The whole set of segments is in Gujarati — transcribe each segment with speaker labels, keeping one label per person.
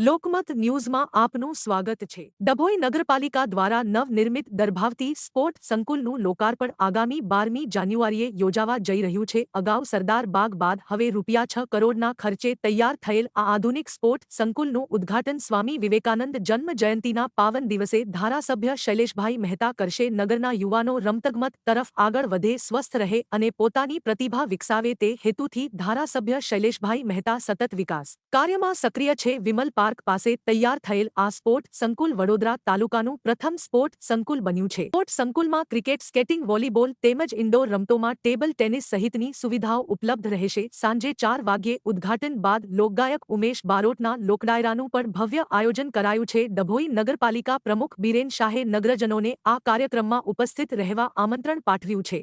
Speaker 1: લોકમત ન્યૂઝમાં આપનું સ્વાગત છે. ડભોઈ નગરપાલિકા દ્વારા નવનિર્મિત દર્ભાવતી સ્પોર્ટ સંકુલનું લોકાર્પણ આગામી બારમી જાન્યુઆરીએ યોજાવા જઈ રહ્યું છે. અગાઉ સરદાર બાગ બાદ હવે રૂપિયા છ કરોડના ખર્ચે તૈયાર થયેલ આ આધુનિક સ્પોર્ટ સંકુલનું ઉદ્ઘાટન સ્વામી વિવેકાનંદ જન્મ જયંતિના પાવન દિવસે ધારાસભ્ય શૈલેષભાઈ મહેતા કરશે. નગરના યુવાનો રમતગમત તરફ આગળ વધે, સ્વસ્થ રહે અને પોતાની પ્રતિભા વિકસાવે તે હેતુથી ધારાસભ્ય શૈલેષભાઈ મહેતા સતત વિકાસ કાર્યમાં સક્રિય છે. વિમલ પાર્ક પાસે તૈયાર થયેલ આ સ્પોર્ટ સંકુલ વડોદરા તાલુકાનું પ્રથમ સ્પોર્ટ સંકુલ બન્યું છે. સ્પોર્ટ સંકુલમાં ક્રિકેટ, સ્કેટિંગ, વોલીબોલ તેમજ ઇન્ડોર રમતોમાં ટેબલ ટેનિસ સહિતની સુવિધાઓ ઉપલબ્ધ રહેશે. સાંજે ચાર વાગ્યે ઉદ્ઘાટન બાદ લોકગાયક ઉમેશ બારોટના લોકડાયરાનું પણ ભવ્ય આયોજન કરાયું છે. ડભોઈ નગરપાલિકા પ્રમુખ બીરેન શાહે નગરજનોને આ કાર્યક્રમમાં ઉપસ્થિત રહેવા આમંત્રણ પાઠવ્યું છે.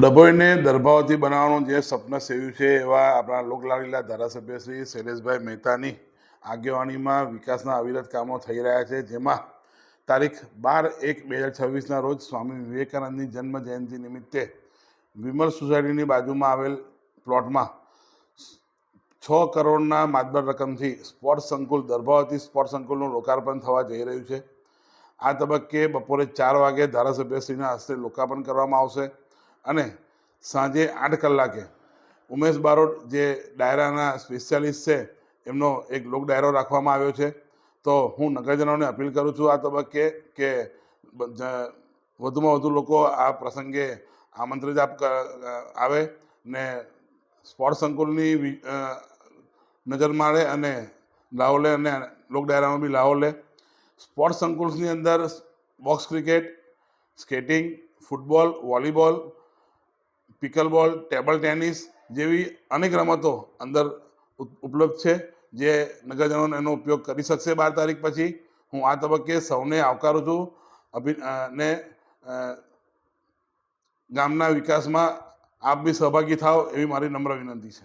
Speaker 2: ડભોઈને દર્ભાવતી બનાવવાનું જે સ્વપ્ન સેવ્યું છે એવા આપણા લોકલાડીલા ધારાસભ્ય શ્રી શૈલેષભાઈ મહેતાની આગેવાનીમાં વિકાસના અવિરત કામો થઈ રહ્યા છે, જેમાં તારીખ બાર એક બે હજાર છવ્વીસના રોજ સ્વામી વિવેકાનંદની જન્મ જયંતિ નિમિત્તે વિમલ સોસાયટીની બાજુમાં આવેલ પ્લોટમાં છ કરોડના માતબર રકમથી સ્પોર્ટ્સ સંકુલ દર્ભાવતી સ્પોર્ટ્સ સંકુલનું લોકાર્પણ થવા જઈ રહ્યું છે. આ તબક્કે બપોરે ચાર વાગે ધારાસભ્યશ્રીના હસ્તે લોકાર્પણ કરવામાં આવશે. અને સાંજે આઠ કલાકે ઉમેશ બારોટ જે ડાયરાના સ્પેશિયાલિસ્ટ છે, એમનો એક લોક ડાયરો રાખવામાં આવ્યો છે. તો હું નગરજનોને અપીલ કરું છું આ તબક્કે કે વધુમાં વધુ લોકો આ પ્રસંગે આમંત્રિત આપ આવે ને સ્પોર્ટ સંકુલની નજર મારે અને લાવો લે અને લોક ડાયરામાં બી લાવો લે. સ્પોર્ટ્સ સંકુલ્સની અંદર box cricket, skating, football, volleyball pickleball table tennis જેવી અનેક રમતો અંદર ઉપ- ઉપલબ્ધ છે, જે નગરજનોને એનો ઉપયોગ કરી શકશે બાર તારીખ પછી. હું આ તબક્કે સૌને આવકારું છું. અભિ ને ગામના વિકાસમાં આપ બી સહભાગી થાઓ એવી મારી નમ્ર વિનંતી છે.